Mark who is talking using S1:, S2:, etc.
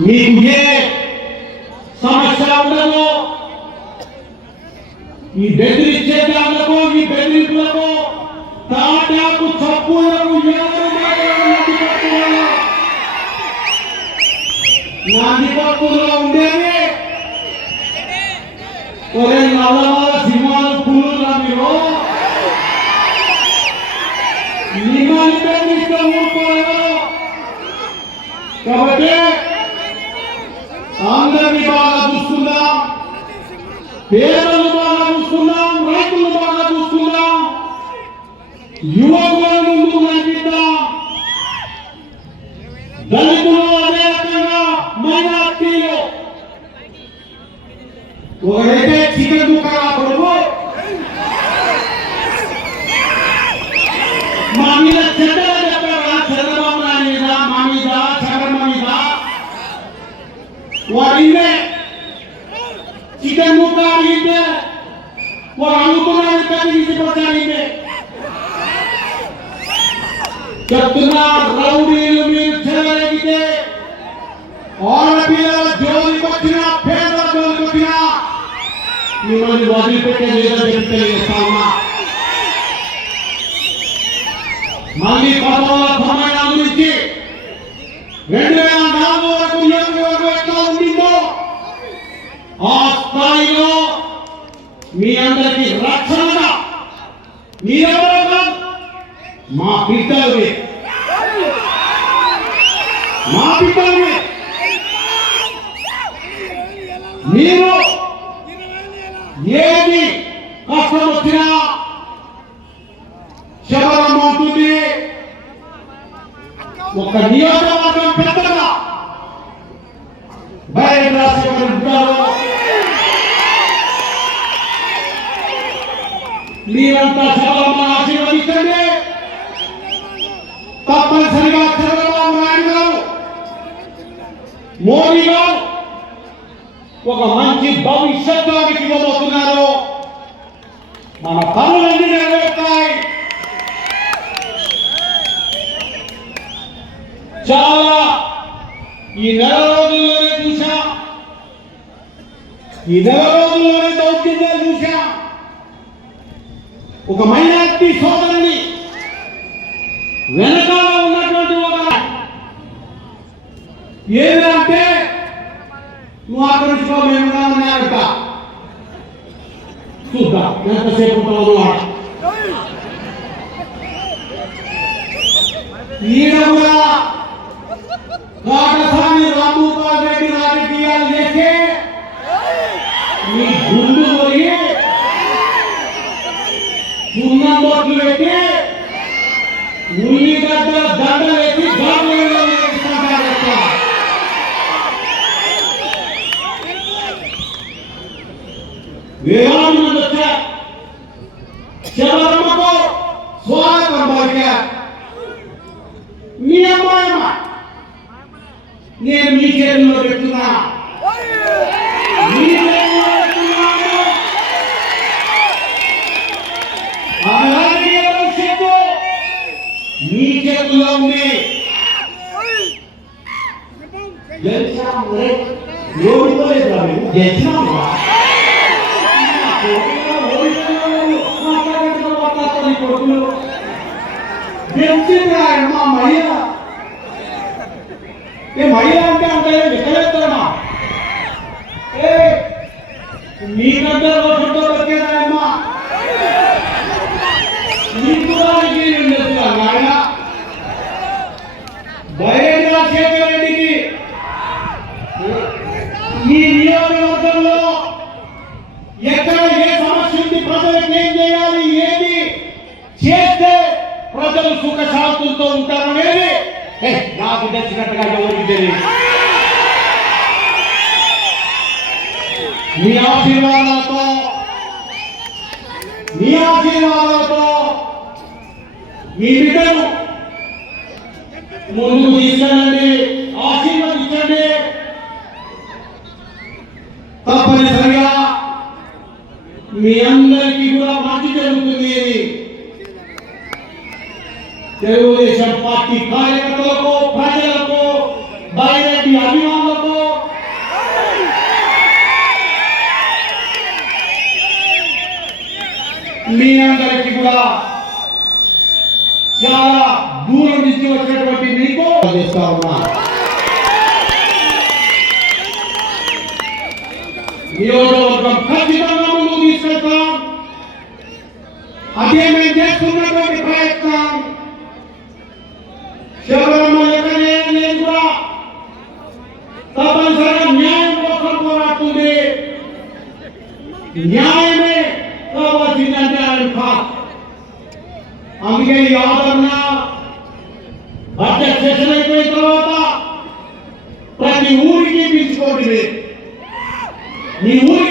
S1: మీకు ఏ సమస్య ఉండదు ఈ బెదిరించే దాంట్లో ఈ బెదిరింపులకు తాటాకు చప్పులకు నా మాట్లాడాలి నాందిపక్కులో ఉండేది ఒరే అందరినీ బాగా చూసుకుందాం పేదలను బాగా చూసుకుందాం రైతులను బాగా చూసుకుందాం యువకులను ముందుకు నడిపిద్దాం దళితులు అదే రకంగా మైనార్టీలు ఒకరైతే చికెన్ ముక్కగా కొడుకు మా మీద చెడ్డగా చెప్పారా చంద్రబాబు నాయుడు మీద మా మీద చంద్రబాబు మీద వారిందే వారు అనుకున్నాడు కానీ తీసుకొచ్చాడిందే చెప్తున్నా రౌడీలు మీరు చెలగలిగితే ఆడపిల్లల జోలికి వచ్చిన పేద జోలికి వచ్చిన మిమ్మల్ని వదిలిపెట్టే లేదో చెప్పి తెలియజేస్తా ఉన్నా మళ్ళీ పదవుల సమయం గురించి రెండు వేల నాలుగు వరకు నియోజకవర్గం ఎట్లా ఉండిందో ఆ స్థాయిలో మీ అందరికి రక్షణగా. మీరెవరో మా పిల్లలు మా పిల్లలు మీరు ఏది కష్టం వచ్చినా శబరం ఉంటుంది ఒక నియోజకవర్గం మీరంతా శబరమ్మ ఆశీర్వదించండి. తప్పనిసరిగా చంద్రబాబు నాయుడు గారు మోడీ గారు ఒక మంచి భవిష్యత్తుకి ఇవ్వబోతున్నారు. మన పనులన్నీ నెరవేరుతాయి. చాలా ఈ నెల రోజుల్లోనే చూసాం ఈ నెల రోజుల్లోనే దౌర్జన్యాలు చూసాం ఒక మైనార్టీ సోదరుని వెనకాల ఉన్నటువంటి ఒక ఏదంటే నువ్వు ఆకరించుకో మేము ఉన్నాయట చూద్దాం ఎంతసేపు ఉంటావు వాడ ఈయన కూడా ఉల్లిగడ్డ దండ వేసి గాలిలో వేసుకుంటారట. వేలాది మంది వచ్చారు శబరమ్మకు స్వాగతం పలికారు మీ అమ్మాయమ్మ నేను మీ చేతుల్లో పెట్టున్నా ఈ కొడుకులు. గెలిచింది ఆయన మా మహిళ ఏ మహిళ అంటే అంటే ఎక్కడెత్తామా ఏ నీకంటే రోజుతో నియోజకవర్గంలో ఎక్కడ ఏ సమస్య ఉంది ప్రజలకు ఏం చేయాలి ఏది? చేస్తే ప్రజలు సుఖ శాంతులతో ఉంటారనేది నాకు తెచ్చినట్టుగా ఎవరికి తెలియదు. మీ ఆశీర్వాదాలతో మీ ఆశీర్వాదాలతో మీ బిడ్డను ముందుకు తీసుకెళ్ళండి. తప్పనిసరిగా మీ అందరికీ కూడా మంచి జరుగుతుంది అని తెలుగుదేశం పార్టీ కార్యకర్తలకు ప్రజలకు బయటి అభిమానులకు మీ అందరికీ కూడా చాలా దూరం నుంచి వచ్చినటువంటి మీకు చేస్తా ఉన్నా నియోజకవర్గం ఖచ్చితంగా ముందుకు తీసుకెళ్తాం అదే మేము చేస్తున్నటువంటి ప్రయత్నం శబరమ్మ ఎక్కడే నేను కూడా తప్పనిసరిగా న్యాయం కోసం పోరాడుతుంది న్యాయమే కావాల్సిందంటే ఆయన కాదు అందుకే ఈ ఆదరణ బడ్జెట్ సెషన్ అయిపోయిన తర్వాత ప్రతి ఊరికి పిలుచుకోండి 你无